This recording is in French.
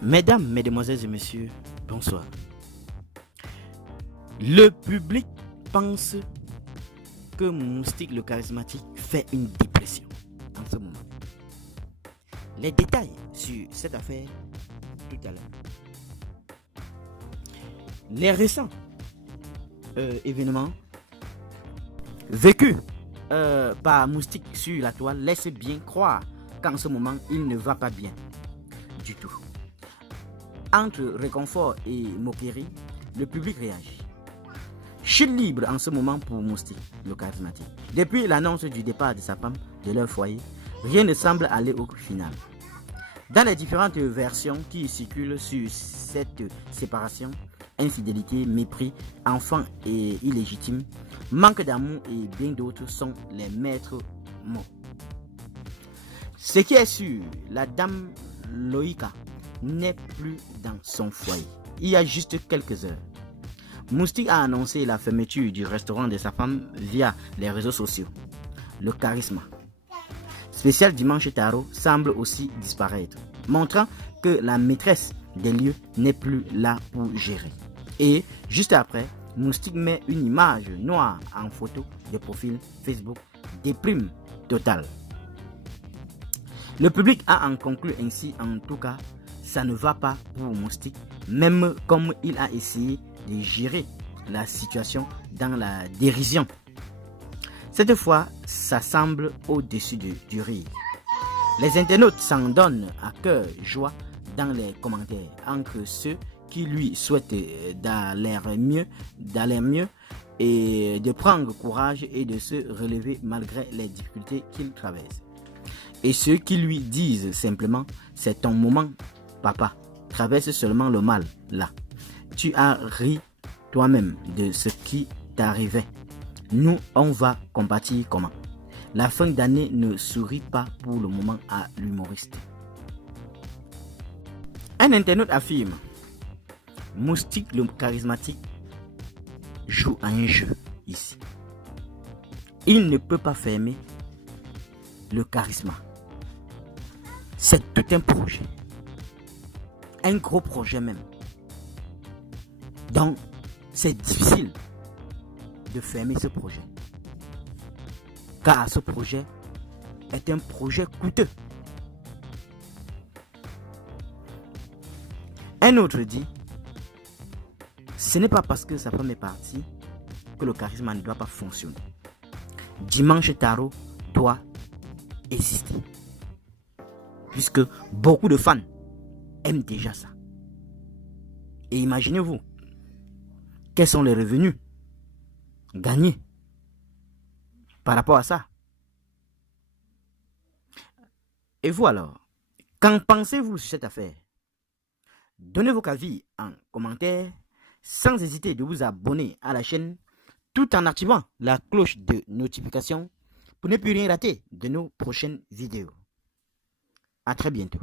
Mesdames, mesdemoiselles et messieurs, bonsoir. Le public pense que Moustique le charismatique fait une dépression en ce moment. Les détails sur cette affaire tout à l'heure. Les récents événements vécus par Moustique sur la toile laissent bien croire qu'en ce moment, il ne va pas bien du tout. Entre réconfort et moquerie, le public réagit. Chute libre en ce moment pour Moustique, le charismatique. Depuis l'annonce du départ de sa femme de leur foyer, rien ne semble aller au final. Dans les différentes versions qui circulent sur cette séparation, infidélité, mépris, enfant et illégitime, manque d'amour et bien d'autres sont les maîtres mots. Ce qui est sûr, la dame Loïka n'est plus dans son foyer. Il y a juste quelques heures, Moustique a annoncé la fermeture du restaurant de sa femme via les réseaux sociaux. Le charisme spécial Dimanche Tarot semble aussi disparaître, montrant que la maîtresse des lieux n'est plus là pour gérer. Et juste après, Moustique met une image noire en photo de profil Facebook, déprime totale. Le public a en conclu ainsi, en tout cas, ça ne va pas pour Moustique, même comme il a essayé de gérer la situation dans la dérision. Cette fois, ça semble au-dessus du rire. Les internautes s'en donnent à cœur joie dans les commentaires, entre ceux qui lui souhaitent d'aller mieux et de prendre courage et de se relever malgré les difficultés qu'il traverse. Et ceux qui lui disent simplement, c'est ton moment, papa, traverse seulement le mal, là. Tu as ri toi-même de ce qui t'arrivait. Nous, on va compatir comment? La fin d'année ne sourit pas pour le moment à l'humoriste. Un internaute affirme, Moustique le charismatique joue à un jeu ici. Il ne peut pas fermer le charisme. C'est tout un projet. Un gros projet même. Donc, c'est difficile de fermer ce projet. Car ce projet est un projet coûteux. Un autre dit, ce n'est pas parce que sa femme est partie que le charisme ne doit pas fonctionner. Dimanche Tarot doit exister. Puisque beaucoup de fans aiment déjà ça. Et imaginez-vous, quels sont les revenus gagnés par rapport à ça? Et vous alors, qu'en pensez-vous sur cette affaire? Donnez vos avis en commentaire, sans hésiter de vous abonner à la chaîne, tout en activant la cloche de notification pour ne plus rien rater de nos prochaines vidéos. À très bientôt.